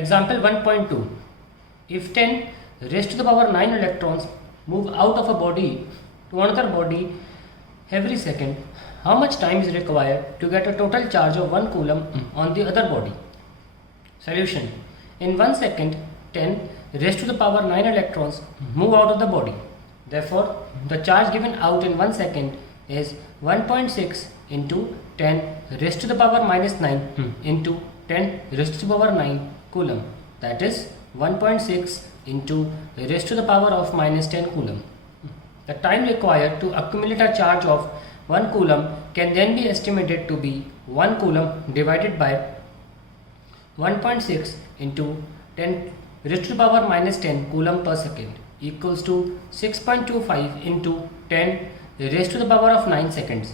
Example 1.2. If 10 raised to the power 9 electrons move out of a body to another body every second, how much time is required to get a total charge of 1 coulomb on the other body? Solution. In 1 second, 10 raised to the power 9 electrons move out of the body. Therefore, the charge given out in 1 second is 1.6 into 10 raised to the power minus 9 into 10 raised to the power 9 coulomb. That is 1.6 into raised to the power of minus 10 coulomb. The time required to accumulate a charge of 1 coulomb can then be estimated to be 1 coulomb divided by 1.6 into 10 raised to the power minus 10 coulomb per second equals to 6.25 into 10 raised to the power of 9 seconds.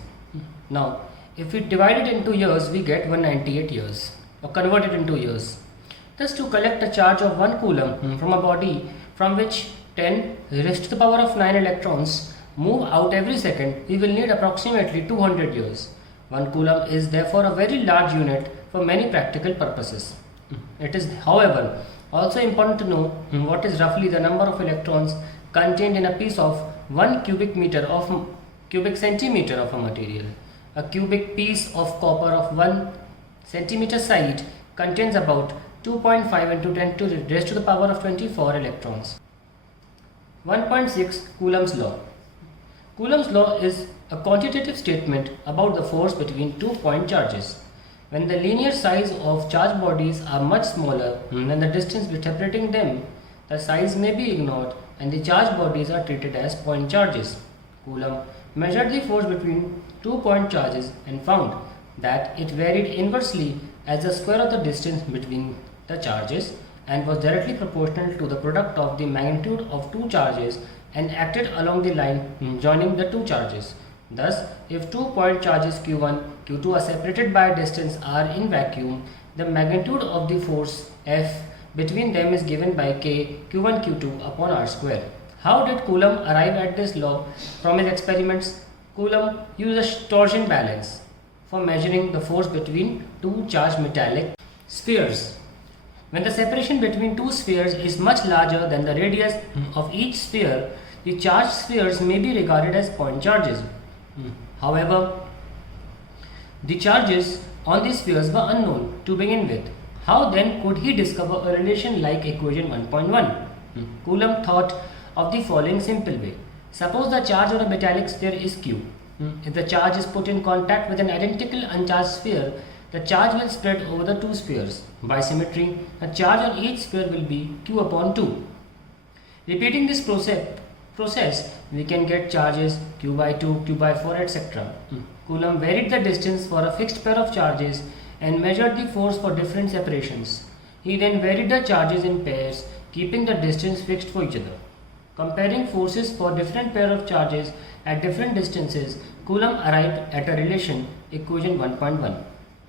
Now, if we divide it into years, we get 198 years, or convert it into years. Thus, to collect a charge of 1 coulomb from a body from which 10 raised to the power of 9 electrons move out every second, we will need approximately 200 years. 1 coulomb is therefore a very large unit for many practical purposes. It is, however, also important to know what is roughly the number of electrons contained in a piece of 1 cubic centimeter of a material. A cubic piece of copper of 1 centimeter side contains about 2.5 into 10 to the raised to the power of 24 electrons. 1.6 Coulomb's law. Coulomb's law is a quantitative statement about the force between 2 point charges. When the linear size of charged bodies are much smaller than the distance separating them, the size may be ignored and the charged bodies are treated as point charges. Coulomb measured the force between 2 point charges and found that it varied inversely as the square of the distance between the charges and was directly proportional to the product of the magnitude of 2 charges and acted along the line joining the 2 charges. Thus, if 2 point charges Q1, Q2 are separated by a distance r in vacuum, the magnitude of the force F between them is given by K Q1 Q2 upon r square. How did Coulomb arrive at this law from his experiments? Coulomb used a torsion balance for measuring the force between 2 charged metallic spheres. When the separation between 2 spheres is much larger than the radius of each sphere, the charged spheres may be regarded as point charges. However, the charges on these spheres were unknown to begin with. How then could he discover a relation like equation 1.1? Coulomb thought of the following simple way. Suppose the charge on a metallic sphere is Q. If the charge is put in contact with an identical uncharged sphere, the charge will spread over the 2 spheres. By symmetry, the charge on each sphere will be Q upon 2. Repeating this process, we can get charges Q by 2, Q by 4, etc. Coulomb varied the distance for a fixed pair of charges and measured the force for different separations. He then varied the charges in pairs, keeping the distance fixed for each other. Comparing forces for different pair of charges at different distances, Coulomb arrived at a relation, equation 1.1.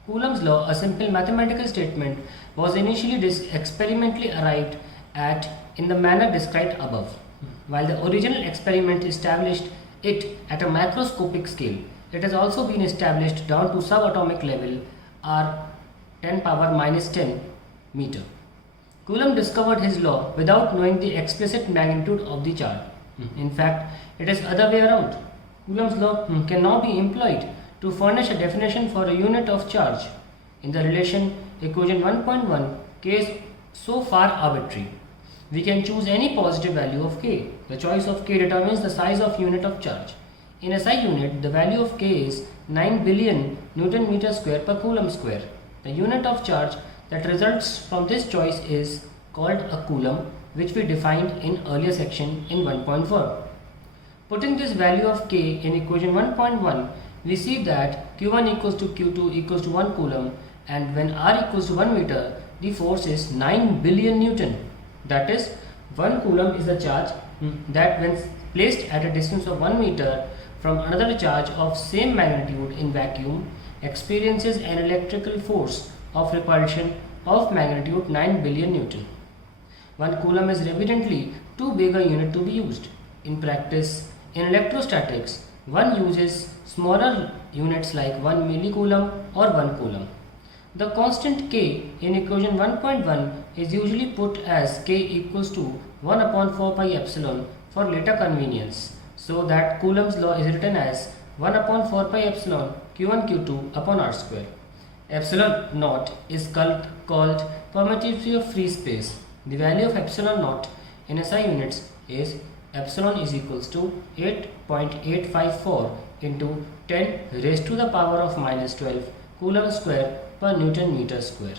Coulomb's law, a simple mathematical statement, was initially experimentally arrived at in the manner described above. While the original experiment established it at a macroscopic scale, it has also been established down to subatomic level, r 10 power minus 10 meter. Coulomb discovered his law without knowing the explicit magnitude of the charge. In fact, it is other way around. Coulomb's law can now be employed to furnish a definition for a unit of charge. In the relation equation 1.1, k is so far arbitrary. We can choose any positive value of k. The choice of k determines the size of unit of charge. In SI unit, the value of k is 9 billion Newton meter square per coulomb square. The unit of charge that results from this choice is called a coulomb, which we defined in earlier section in 1.4. Putting this value of k in equation 1.1, we see that Q1 equals to Q2 equals to 1 coulomb, and when r equals to 1 meter, the force is 9 billion Newton. That is, 1 coulomb is the charge that when placed at a distance of 1 meter from another charge of same magnitude in vacuum experiences an electrical force of repulsion of magnitude 9 billion Newton. 1 coulomb is evidently too big a unit to be used. In practice, in electrostatics, one uses smaller units like 1 millicoulomb or 1 coulomb. The constant K in equation 1.1 is usually put as K equals to 1 upon 4 pi epsilon for later convenience, so that Coulomb's law is written as 1 upon 4 pi epsilon Q1 Q2 upon R square. Epsilon naught is called permittivity of free space. The value of epsilon naught in SI units is epsilon is equals to 8.854 into 10 raised to the power of minus 12 Coulomb square per Newton meter square.